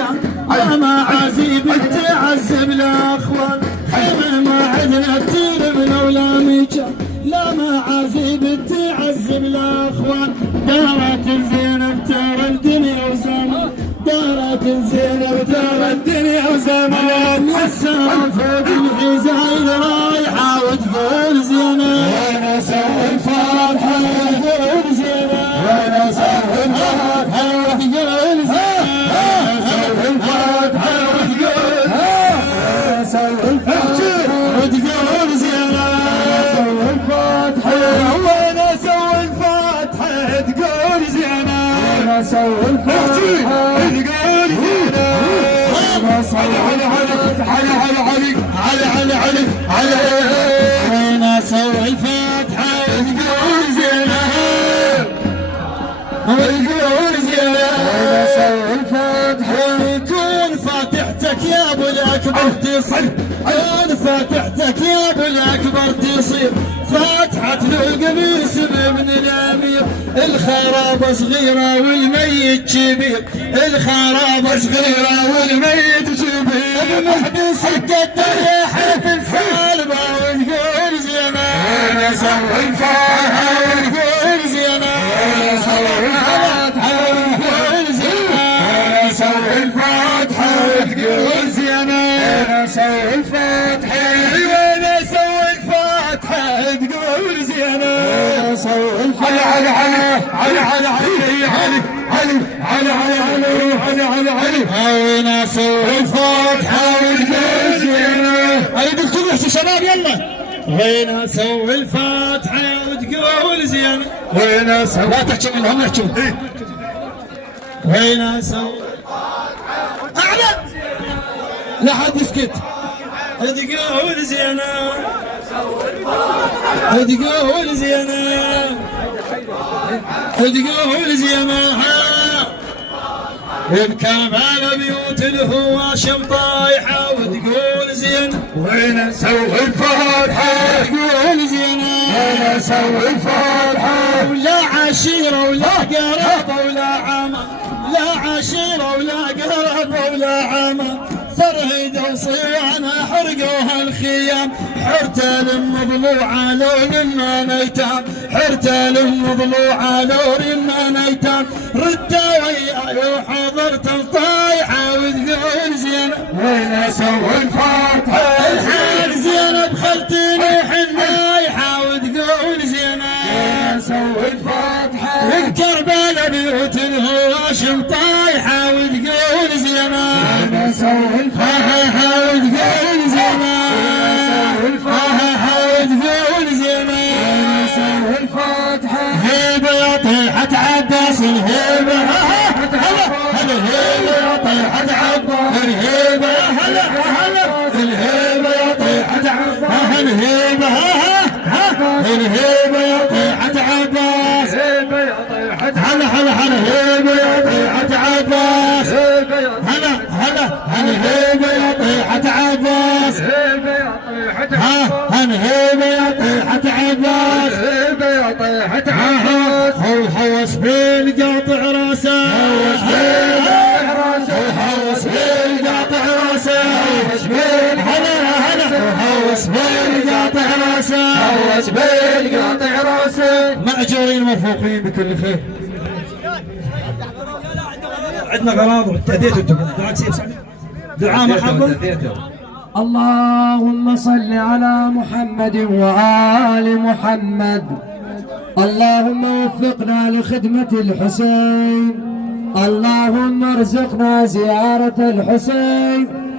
مجال لا معازيب تعذب الاخوان حمل ما عدنا تربنا ولا مجال لا معازيب تعذب الاخوان دارت الزينب ترى الدنيا وزمان دارت الزينب ترى الدنيا وزمان والسلام فوق الحزايل رايحه وتقول زينب وانا سوي الفاتحه وتقول زينب وانا سوي الفاتحه وتقول زينب سوي الفاتحه وتقول سوي الفاتحه وتقول زينب سوي الفاتحه وانا سوي الفاتحه تقول زينب وانا سوي الفاتحه تقول زينب على سوي الفاتحة وتقول زينب وتقول زينب سوي الفاتحة ويكون فاتحتك يا ابو الاكبر تصير كون فاتحتك يا ابو الاكبر تصير فاتحة القميص بابن الامير الخرابة صغيرة والميت كبير الخرابة صغيرة والميت كبير محدث القدر يا حفل سالبة وتقول زينب وانا سوي الفاتحة وتقول زينب وانا سوي الفاتحة وتقول زينب وانا سوي الفاتحة وتقول زينب وانا سوي الفاتحة وانا سوي الفاتحة تقول زينب وانا سوي الفاتحة وانا سوي الفاتحة وتقول زينب انا دكتور يحكي شباب يلا وين اسوي الفاتحة وتقول زينب وين اسوي لا تحكي منهم يحكوا وين اسوي الفاتحة اعلى لا حد يسكت تقول زينب تقول زينب تقول زينب بكمال بيوت الهواشم طايحة وتقول زينب وين اسوي الفاتحة تقول زينب وين اسوي الفاتحة ولا عشيرة ولا قرابة ولا عمى لا عشيرة ولا قرابة ولا عمى فرهد وصيانة حرقوها الخيام حرتل المضلوعة لو لما نيتام حرتل المضلوعة لو لما نيتام ردوا وياي وحضرت الطايحة وتقول زينب وين اسوي الفاتحة الحال زينب خلت نوح النايحة وتقول زينب وين اسوي الفاتحة بكربلاء بيوت الهواشم طايحة وتقول زينب وين اسوي الفاتحة وتقول زينب وين اسوي الفاتحة وتقول زينب وين اسوي الفاتحة هيبة يا طيحة عباس الهيبة الهيبة يا طيحة عباس الهيبة الهيبة يا طيحة عباس الهيبة الهيبة يا طيحة عباس هلا هيبة يا طيحة عباس هلا هيبة يا طيحة عباس هيبة يا طيحة عباس هيبة يا طيحة عباس هوس بالقاطع راسه هوس بالقاطع راسه هوس بالقاطع راسه هوس بالقاطع راسه مأجورين مرفوقين بكل خير عندنا غراض وتهديت انتم دعاء محمد اللهم صل على محمد وآل محمد اللهم وفقنا لخدمة الحسين اللهم ارزقنا زيارة الحسين